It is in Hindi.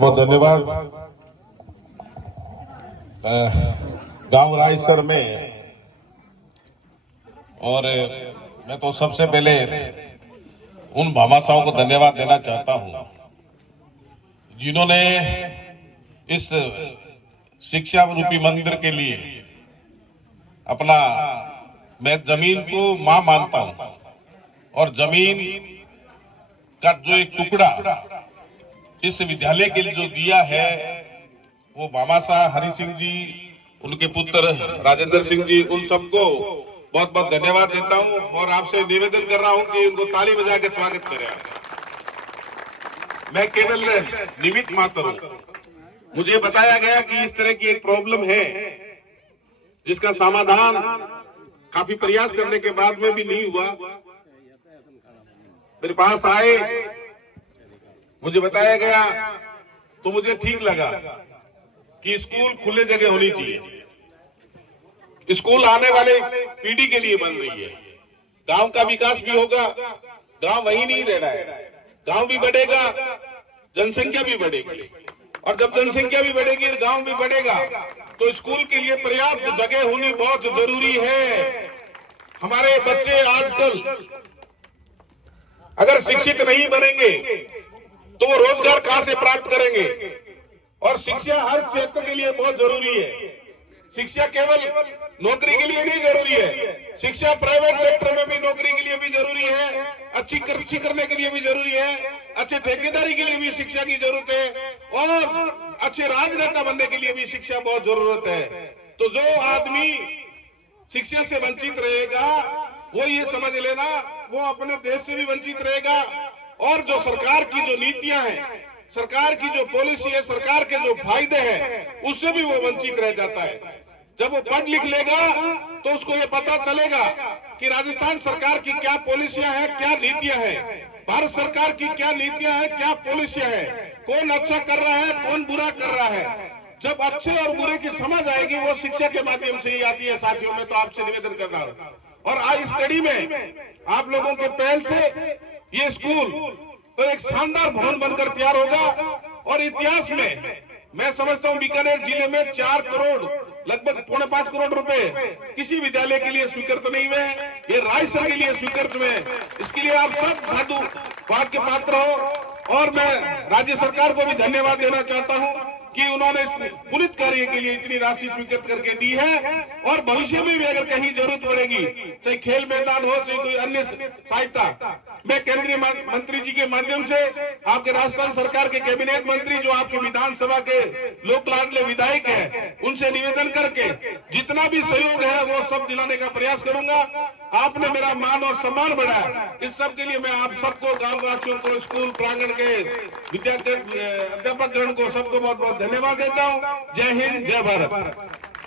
बहुत धन्यवाद। गांव रायसर में और मैं तो सबसे पहले उन भामाशाहों को धन्यवाद देना चाहता हूं जिन्होंने इस शिक्षा रूपी मंदिर के लिए अपना, मैं जमीन को मां मानता हूं और जमीन का जो एक टुकड़ा इस विद्यालय के लिए जो दिया है वो भामाशाह हरि सिंह जी, उनके पुत्र राजेंद्र सिंह जी, उन सबको बहुत बहुत धन्यवाद देता हूं और आपसे निवेदन कर रहा हूं कि उनको ताली बजा के स्वागत करें। मैं केवल निमित्त मात्र हूं। मुझे बताया गया कि इस तरह की एक प्रॉब्लम है जिसका समाधान काफी प्रयास करने के बाद में भी नहीं हुआ। मेरे पास आए, मुझे बताया गया तो मुझे ठीक लगा कि स्कूल खुले जगह होनी चाहिए। स्कूल आने वाले पीढ़ी के लिए बन रही है। गांव का विकास भी होगा, गांव वही नहीं रहना है, गांव भी बढ़ेगा, जनसंख्या भी बढ़ेगी और जब जनसंख्या भी बढ़ेगी और गांव भी बढ़ेगा तो स्कूल के लिए पर्याप्त जगह होनी बहुत जरूरी है। हमारे बच्चे आजकल अगर शिक्षित नहीं बनेंगे तो वो रोजगार कहां से प्राप्त करेंगे? और शिक्षा हर क्षेत्र के लिए बहुत जरूरी है। शिक्षा केवल नौकरी के लिए नहीं जरूरी है, शिक्षा प्राइवेट सेक्टर में भी नौकरी के लिए भी जरूरी है, अच्छी कृषि करने के लिए भी जरूरी है, अच्छे ठेकेदारी के लिए भी शिक्षा की जरूरत है और अच्छे राजनेता बनने के लिए भी शिक्षा बहुत जरूरत है। तो जो आदमी शिक्षा से वंचित रहेगा वो ये समझ लेना वो अपने देश से भी वंचित रहेगा और जो सरकार की जो नीतियां हैं, सरकार की जो पॉलिसी है, सरकार के जो फायदे हैं उससे भी वो वंचित रह जाता है। जब वो पढ़ लिख लेगा तो उसको ये पता चलेगा कि राजस्थान सरकार की क्या पॉलिसियां हैं, क्या नीतियां हैं, भारत सरकार की क्या नीतियां हैं, क्या पॉलिसियां हैं, कौन अच्छा कर रहा है, कौन बुरा कर रहा है। जब अच्छे और बुरे की समझ आएगी वो शिक्षा के माध्यम से ही आती है। साथियों, मैं तो आपसे निवेदन कर रहा हूं और आज इस कड़ी में आप लोगों के पहल से ये स्कूल तो एक शानदार भवन बनकर तैयार होगा और इतिहास में मैं समझता हूं बीकानेर जिले में 4 करोड़ लगभग 4.5 करोड़ रुपए किसी विद्यालय के लिए स्वीकृत नहीं हुए, ये रायसर के लिए स्वीकृत हुए। इसके लिए आप सब साधुवाद के पात्र हो और मैं राज्य सरकार को भी धन्यवाद देना चाहता हूं कि उन्होंने इस पुनित कार्य के लिए इतनी राशि स्वीकृत करके दी है और भविष्य में भी अगर कहीं जरूरत पड़ेगी, चाहे खेल मैदान हो चाहे कोई अन्य सहायता, मैं केंद्रीय मंत्री जी के माध्यम से आपके राजस्थान सरकार के कैबिनेट मंत्री जो आपके विधानसभा के लोक लाडले विधायक हैं उनसे निवेदन करके जितना भी सहयोग है वो सब दिलाने का प्रयास करूंगा। आपने मेरा मान और सम्मान बढ़ाया, इस सब के लिए मैं आप सबको, गांववासियों को, स्कूल प्रांगण के विद्यार्थी, अध्यापक गण को सबको बहुत बहुत धन्यवाद देता हूँ। जय हिंद, जय भारत।